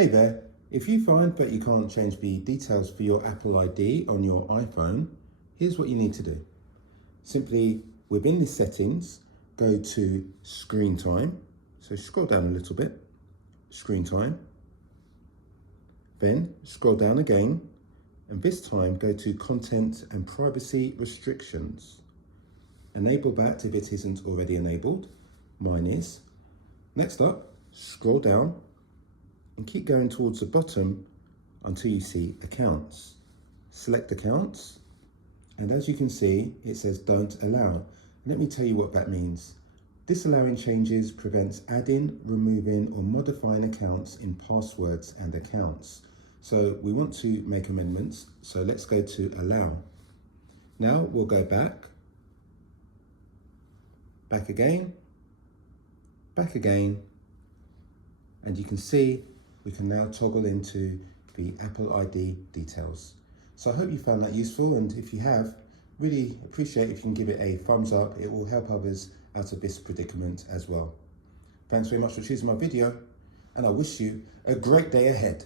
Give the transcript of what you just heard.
Hey there, if you find that you can't change the details for your Apple ID on your iPhone, here's what you need to do. Simply within the settings, go to screen time. So scroll down a little bit, screen time. Then scroll down again, and this time go to content and privacy restrictions. Enable that if it isn't already enabled. Mine is. Next up, scroll down and keep going towards the bottom until you see accounts. Select accounts, and as you can see, it says don't allow. Let me tell you what that means. Disallowing changes prevents adding, removing, or modifying accounts in passwords and accounts. So we want to make amendments, so let's go to allow. Now we'll go back again, and you can see we can now toggle into the Apple ID details. So I hope you found that useful, and if you have, really appreciate if you can give it a thumbs up. It will help others out of this predicament as well. Thanks very much for choosing my video, and I wish you a great day ahead.